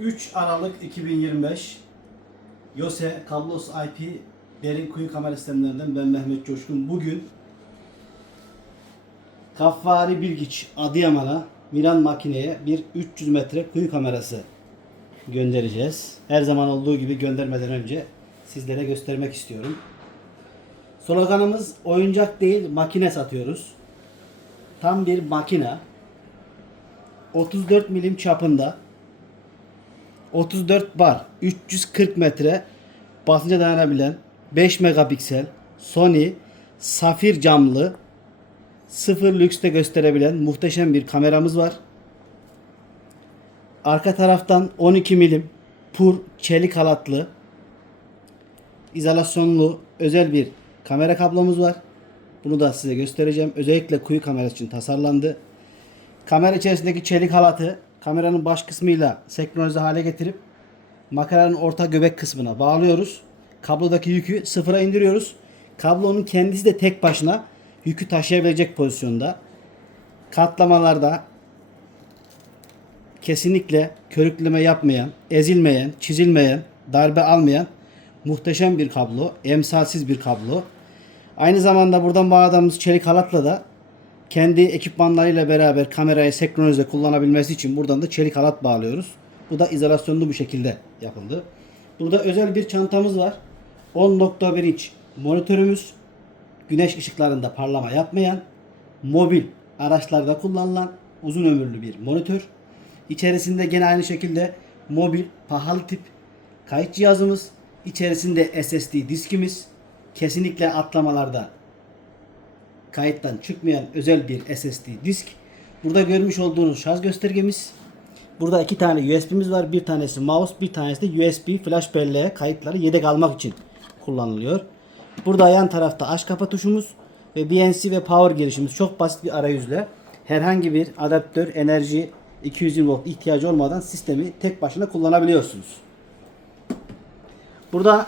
3 Aralık 2025 Yose Kablos IP derin kuyu kamera sistemlerinden ben Mehmet Coşkun. Bugün Kaffari Bilgiç Adıyaman'a Milan makineye bir 300 metre kuyu kamerası göndereceğiz. Her zaman olduğu gibi göndermeden önce sizlere göstermek istiyorum. Sloganımız oyuncak değil makine satıyoruz. Tam bir makina. 34 milim çapında 34 bar 340 metre basınca dayanabilen 5 megapiksel Sony safir camlı sıfır lükste gösterebilen muhteşem bir kameramız var. Arka taraftan 12 milim pur çelik halatlı izolasyonlu özel bir kamera kablomuz var. Bunu da size göstereceğim. Özellikle kuyu kamerası için tasarlandı. Kamera içerisindeki çelik halatı kameranın baş kısmıyla senkronize hale getirip makaranın orta göbek kısmına bağlıyoruz. Kablodaki yükü sıfıra indiriyoruz. Kablonun kendisi de tek başına yükü taşıyabilecek pozisyonda. Katlamalarda kesinlikle körükleme yapmayan, ezilmeyen, çizilmeyen, darbe almayan muhteşem bir kablo, emsalsiz bir kablo. Aynı zamanda buradan bağladığımız çelik halatla da kendi ekipmanlarıyla beraber kamerayı senkronize kullanabilmesi için buradan da çelik halat bağlıyoruz. Bu da izolasyonlu bu şekilde yapıldı. Burada özel bir çantamız var. 10.1 inç monitörümüz. Güneş ışıklarında parlama yapmayan, mobil araçlarda kullanılan uzun ömürlü bir monitör. İçerisinde gene aynı şekilde mobil pahalı tip kayıt cihazımız. İçerisinde SSD diskimiz. Kesinlikle atlamalarda kayıttan çıkmayan özel bir SSD disk. Burada görmüş olduğunuz şarj göstergemiz. Burada iki tane USB'miz var. Bir tanesi mouse, bir tanesi de USB flash belleğe kayıtları yedek almak için kullanılıyor. Burada yan tarafta aç kapa tuşumuz ve BNC ve power girişimiz çok basit bir arayüzle herhangi bir adaptör, enerji 220 volt ihtiyacı olmadan sistemi tek başına kullanabiliyorsunuz. Burada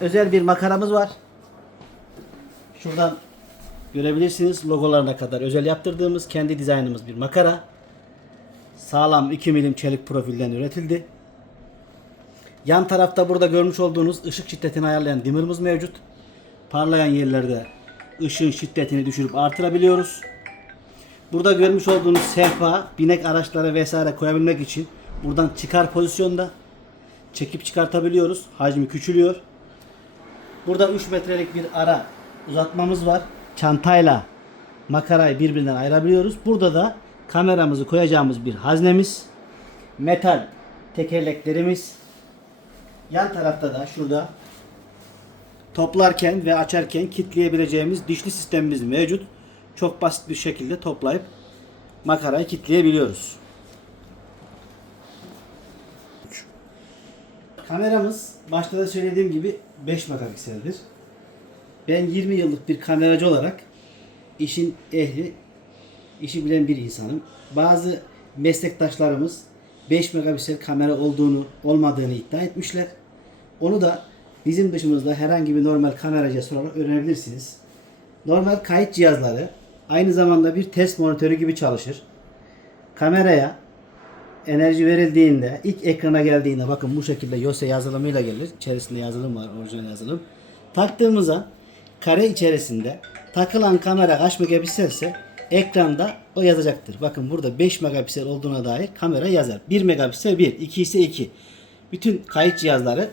özel bir makaramız var. Şuradan görebilirsiniz logolarına kadar özel yaptırdığımız kendi dizaynımız bir makara. Sağlam 2 milim çelik profilden üretildi. Yan tarafta burada görmüş olduğunuz ışık şiddetini ayarlayan dimmer'ımız mevcut. Parlayan yerlerde ışığın şiddetini düşürüp artırabiliyoruz. Burada görmüş olduğunuz sehpa binek araçlara vesaire koyabilmek için buradan çıkar pozisyonda çekip çıkartabiliyoruz. Hacmi küçülüyor. Burada 3 metrelik bir ara uzatmamız var. Çantayla makarayı birbirinden ayırabiliyoruz. Burada da kameramızı koyacağımız bir haznemiz. Metal tekerleklerimiz. Yan tarafta da şurada toplarken ve açarken kilitleyebileceğimiz dişli sistemimiz mevcut. Çok basit bir şekilde toplayıp makarayı kilitleyebiliyoruz. Kameramız başta da söylediğim gibi 5 megapikseldir. Ben 20 yıllık bir kameracı olarak işin ehli, işi bilen bir insanım. Bazı meslektaşlarımız 5 megapiksel kamera olduğunu, olmadığını iddia etmişler. Onu da bizim dışımızda herhangi bir normal kameracıya sorarak öğrenebilirsiniz. Normal kayıt cihazları aynı zamanda bir test monitörü gibi çalışır. Kameraya enerji verildiğinde ilk ekrana geldiğinde bakın bu şekilde Yose yazılımıyla gelir. İçerisinde yazılım var, orijinal yazılım. Taktığımızda kare içerisinde takılan kamera kaç megapikselse ekranda o yazacaktır. Bakın burada 5 megapiksel olduğuna dair kamera yazar. 1 megapiksel 1, 2 ise 2. Bütün kayıt cihazları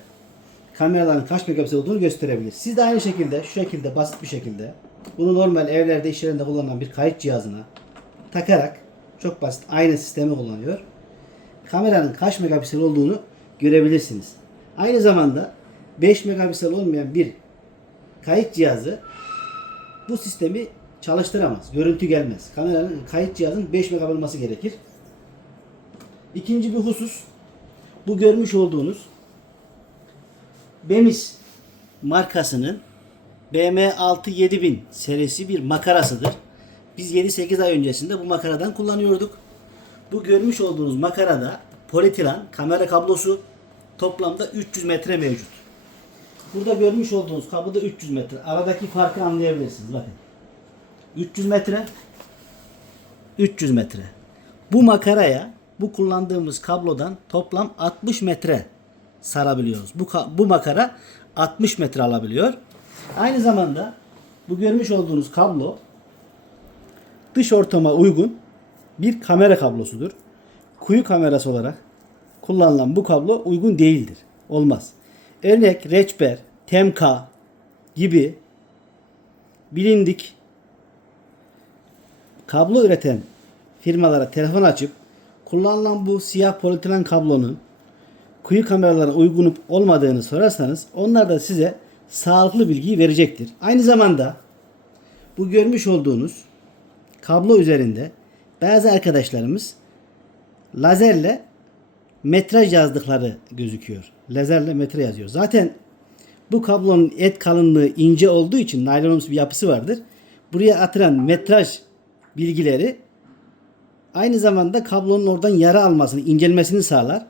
kameraların kaç megapiksel olduğunu gösterebilir. Siz de aynı şekilde şu şekilde basit bir şekilde bunu normal evlerde iş yerinde kullanılan bir kayıt cihazına takarak çok basit aynı sistemi kullanıyor. Kameranın kaç megapiksel olduğunu görebilirsiniz. Aynı zamanda 5 megapiksel olmayan bir kayıt cihazı bu sistemi çalıştıramaz. Görüntü gelmez. Kameranın kayıt cihazının 5 megapiksel olması gerekir. İkinci bir husus bu görmüş olduğunuz Bemis markasının BM6 7000 serisi bir makarasıdır. Biz 7-8 ay öncesinde bu makaradan kullanıyorduk. Bu görmüş olduğunuz makarada politilan kamera kablosu toplamda 300 metre mevcut. Burada görmüş olduğunuz kabloda 300 metre. Aradaki farkı anlayabilirsiniz. Bakın. 300 metre 300 metre. Bu makaraya bu kullandığımız kablodan toplam 60 metre sarabiliyoruz. Bu, bu makara 60 metre alabiliyor. Aynı zamanda bu görmüş olduğunuz kablo dış ortama uygun bir kamera kablosudur. Kuyu kamerası olarak kullanılan bu kablo uygun değildir. Olmaz. Örnek Reçber, Temka gibi bilindik kablo üreten firmalara telefon açıp kullanılan bu siyah polietilen kablonun kuyu kameralarına uygun olmadığını sorarsanız onlar da size sağlıklı bilgiyi verecektir. Aynı zamanda bu görmüş olduğunuz kablo üzerinde bazı arkadaşlarımız lazerle metraj yazdıkları gözüküyor. Lazerle metre yazıyor. Zaten bu kablonun et kalınlığı ince olduğu için naylonumsu bir yapısı vardır. Buraya atılan metraj bilgileri aynı zamanda kablonun oradan yara almasını, incelmesini sağlar.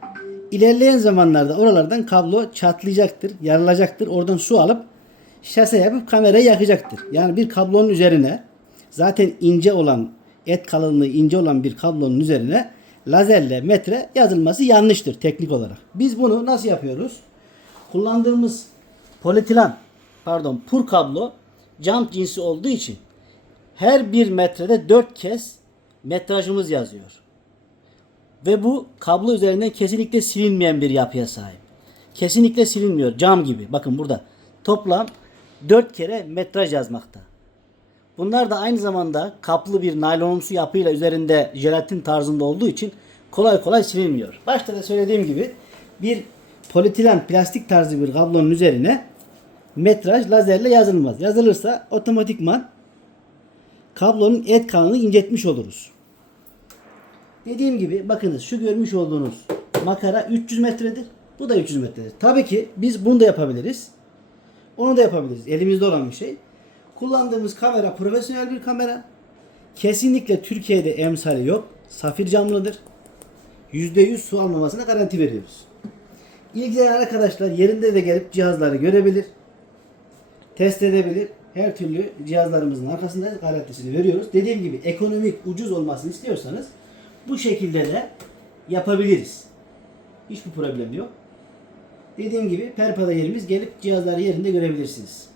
İlerleyen zamanlarda oralardan kablo çatlayacaktır, yarılacaktır. Oradan su alıp şase yapıp kamerayı yakacaktır. Yani bir kablonun üzerine zaten ince olan, et kalınlığı ince olan bir kablonun üzerine lazerle metre yazılması yanlıştır teknik olarak. Biz bunu nasıl yapıyoruz? Kullandığımız polietilen, pardon pur kablo cam cinsi olduğu için her bir metrede dört kez metrajımız yazıyor. Ve bu kablo üzerinden kesinlikle silinmeyen bir yapıya sahip. Kesinlikle silinmiyor. Cam gibi. Bakın burada. Toplam 4 kere metraj yazmakta. Bunlar da aynı zamanda kaplı bir naylonumsu yapıyla üzerinde jelatin tarzında olduğu için kolay kolay silinmiyor. Başta da söylediğim gibi bir polietilen plastik tarzı bir kablonun üzerine metraj lazerle yazılmaz. Yazılırsa otomatikman kablonun et kalınlığını incetmiş oluruz. Dediğim gibi bakınız şu görmüş olduğunuz makara 300 metredir. Bu da 300 metredir. Tabii ki biz bunu da yapabiliriz. Onu da yapabiliriz. Elimizde olan bir şey. Kullandığımız kamera profesyonel bir kamera. Kesinlikle Türkiye'de emsali yok. Safir camlıdır. %100 su almamasına garanti veriyoruz. İlgilenen arkadaşlar yerinde de gelip cihazları görebilir. Test edebilir. Her türlü cihazlarımızın arkasında garantisini veriyoruz. Dediğim gibi ekonomik, ucuz olmasını istiyorsanız bu şekilde de yapabiliriz. Hiçbir problem yok. Dediğim gibi Perpa'da yerimiz gelip cihazları yerinde görebilirsiniz.